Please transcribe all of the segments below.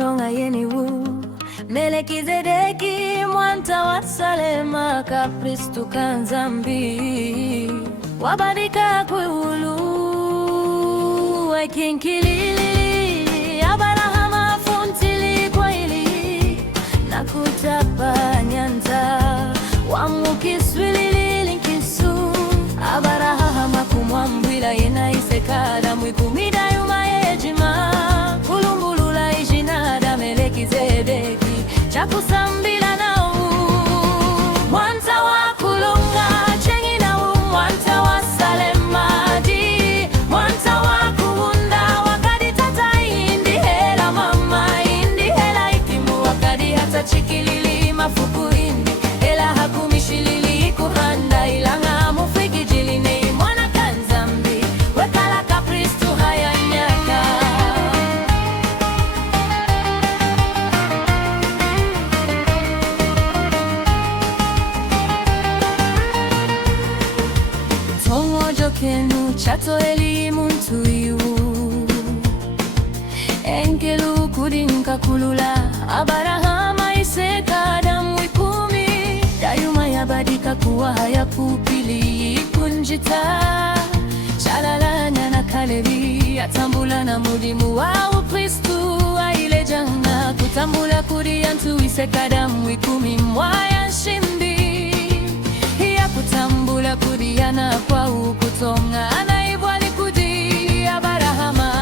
mulonga yeniwu Melekizedeki mwanta wa Salema ka Kristu kanzambi wabadika kuulu wekinkilili Abarahama funtili kwa ili na kutapa nyanza wamukiswilili linkisu Abarahama kumwambila yena isekada mwikumida yuma yejima kulumbulula ijinada Melekizedeki chakusambila nau mwanta wa kulunga chengi nau mwanta wa Salema di mwanta wa kuunda wakadi tata indi hela mama indi hela ikimu wakadi hata chikilili mafuku indi hela hakumishilili kuhanda ilanga mufiki jiline mwana kanzambi wekala ka Kristu haya nyaka kenu chato elimu ntuiwu enkelu kudinka kulula Abarahama isekada mwikumi dayuma yabadika kuwa haya pupili kunjita shalalanya na Kalebi atambula na mudimu wa Ukristu aile jana kutambula kudi yantu isekada mwikumi mwaya shimbi kutambula kudiana kwa ukutonga anaibwa ni kudi Abarahama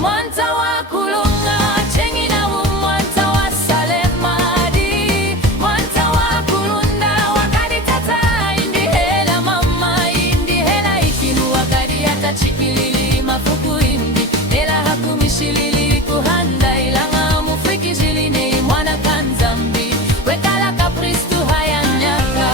mwanta wa kulunga chengi na mwanta wa Salema di mwanta wa kulunda wakadi tata indi hela mama indi hela ikinu wakadi hata chikilili mafuku indi hela hakumishilili kuhanda ilanga mufiki jiline mwana kanzambi wekala ka Kristu haya nyaka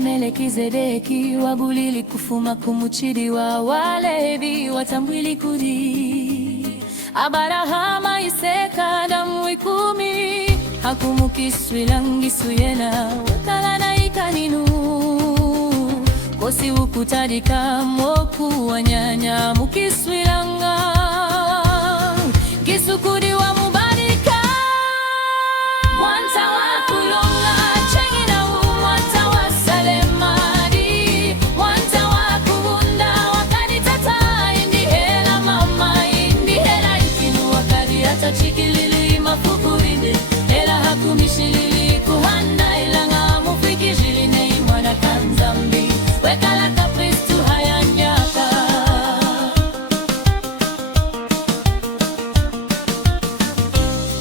Melekizedeki wabulili kufuma kumuchidi wa walevi watambwili kudi Abarahama isekada mwikumi hakumukiswilangisu yena wakala na ikaninu kosi ukutadika mwoku wanyanya mukiswilanga kisukudi wa mubadika mwanta wa kulonga chengi na mwanta wa Salema di mwanta wa kuunda wakadi tata indi hela mama indi hela ikinu wakadi hata chikilili mafuku indi hela hakumishilili kuhanda ilanga mufiki jiline mwana kanzambi wekala ka Kristu haya nyaka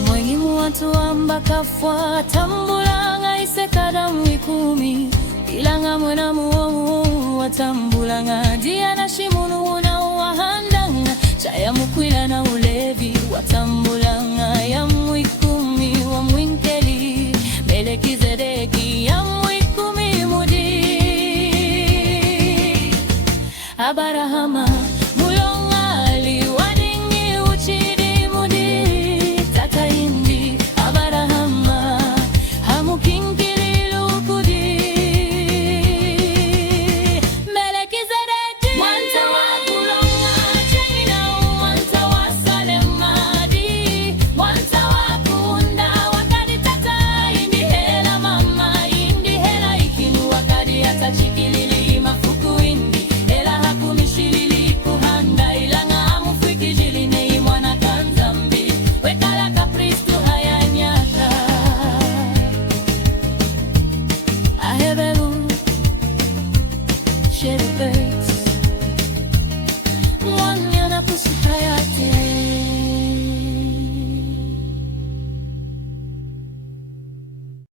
mwengimu watu ambakafwa tambulanga isekada mwikumi ilanga mwena muomu watambulanga dia na shimunu una uwahandanga chaya mukwila na ulevi watambulanga ya mwikumi wa mwinkeli Melekizedeki ya mwikumi mudi Abarahama mulonga liwadingi uchidi mudi tata indi Abarahama hamukinkililu kudi Melekizedeki mwanta wa kulonga chengi na mwanta wa Salema di mwanta wa kuunda wakadi tata indi hela mama indi hela ikinu wakadi hata chikilili mafuku indi hela hakumishilili kuhanda ilanga mufiki jiline mwana kanzambi wekala ka Kristu haya nyaka aheberu sheriffs mwanya na pusi haya